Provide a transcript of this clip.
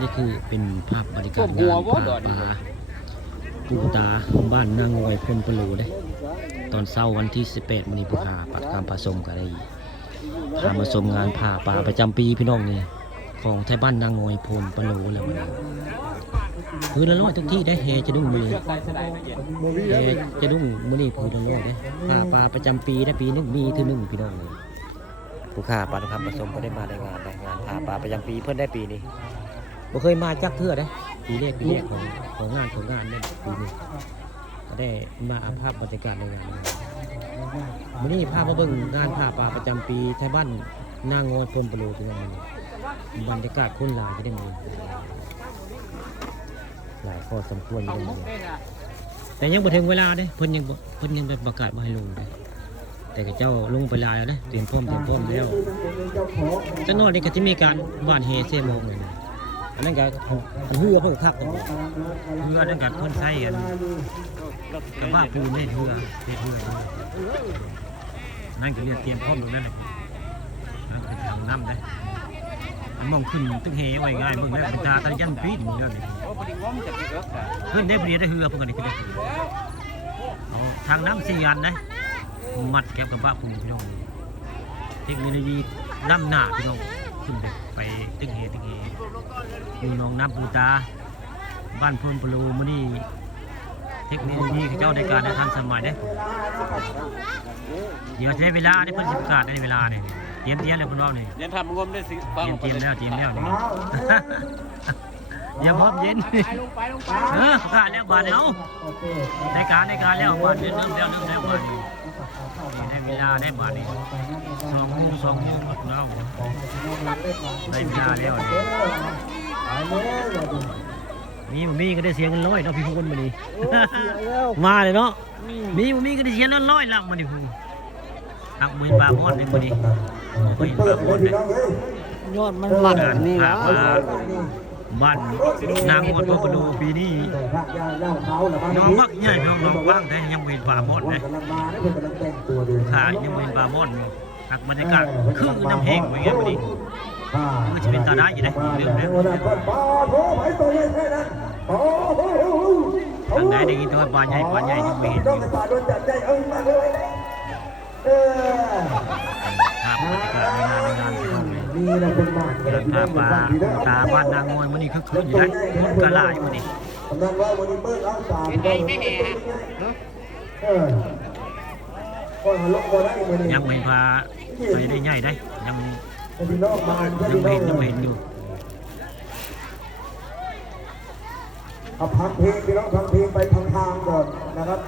นี่คือเป็นภาพบรรยากาศงานผ้าป่าปูตาบ้านนางงอยพลปลูได้ตอนเช้าวันที่18มื้อนี้ผู้ค้าปัดคำผสมก็ได้พามาชมงานผ้าป่าประจำปีพี่น้องนี่ของไทยบ้านนางงอยพลปลูแล้วมันพื้นละร้อยทุกที่ได้เฮจะดุ้งมือเฮจะดุ้งมื้อนี้พื้นละร้อยได้ผ้าป่าประจำปีได้ปีนึงมีเท่านึงพี่น้องนี่ผู้ค้าปัดคำผสมก็ได้มาในงานผ้าป่าประจำปีเพิ่นได้ปีนี้บ่เคยมาจักเทื่อได้ปีแรกของงานเนี่ยปีนี้ก็ได้มาอาภาพบรรยากาศในงานมื้อนี้พามาเบิ่งงานผ้าป่าประจำปีไทยบ้านนางงอยพรมปลูที่นั่นบรรยากาศคนหลายที่ได้มาหลายพอสมควรอยู่เลยแต่ยังบ่ถึงเวลาเด้เพิ่นยังประกาศบ่ให้ลงเด้แต่เจ้าลงไปลายแล้วเด้เตรียมพร้อมแล้วจังน้อยนี่ก็สิมีการบ้านเฮเซโมงเลยนะอันนั้นก็เฮือเพิ่งทักกันเฮือนั่นก็คนใช้กันกับว่าปูนได้เฮือนั่นก็เรียกเตรียมพร้อมตรงนั้นแหละนั่นก็ทำน้ำได้มันมองขึ้นตึกเฮไว้ง่ายเบิ่งได้เป็นตาตะยันปีนนั่นนี่ขึ้นได้เปรียได้เฮือเพิ่นก็ได้ขึ้นได้ทางน้ำ4 อันนะมัดแก็บกับว่าปูนพี่น้องเทคโนโลยีน้ำหน้าพี่น้องขึ้นไปตึกเฮอยู่หนองน้ำปูตาบ้านพลปลูมื้อนี้เทคโนโลยีเจ้าในการทันสมัยเด้เดี๋ยวใช้เวลาได้เพิ่นสิประกาศในเวลานี่เตรียมแล้วเพิ่นว่านี่เรียนทำงมได้สิฟัง เตรียมแล้วนี่อย่าพร้อมเย็นประกาศแล้วบาดเอาในการแล้วบาดเริ่มแล้วบาดนี้ได้เวลาได้บาดนี้2 โมงแล้วได้เวลาแล้วมีก็ได้เสียเงิน100เนาะพี่พงษ์มาดิมาเลยเนาะมีก็ได้เสียเงิน100ละมาดิพูหักมือปลาหมดเลยมาดิมือปลาหมดเลยยอดมันหลักนี่นะบ้านนางมดก็ดูปีนี้น้องมักใหญ่น้องว่างแต่ยังเป็นปลาหมดเลยขายังเป็นปลาหมดหักบรรยากาศคือน้ำแห้งอย่างเงี้ยมาดิมันจะเป็นตาได้ยังไงเรื่องนี้ทางไหนได้ยินตัวปลาใหญ่ยังไม่เห็นครับบรรยากาศในงานไปท่องเลยเดินทางมาตาบ้านนางมวยมันนี่คึกคืนอยู่ได้คนกะลาอยู่มันนี่ยังไม่พาไปได้ใหญ่ได้ยังไม่เห็นอยู่เอาพักเพลงพี่น้องพักเพลงไปทางก่อนนะครับ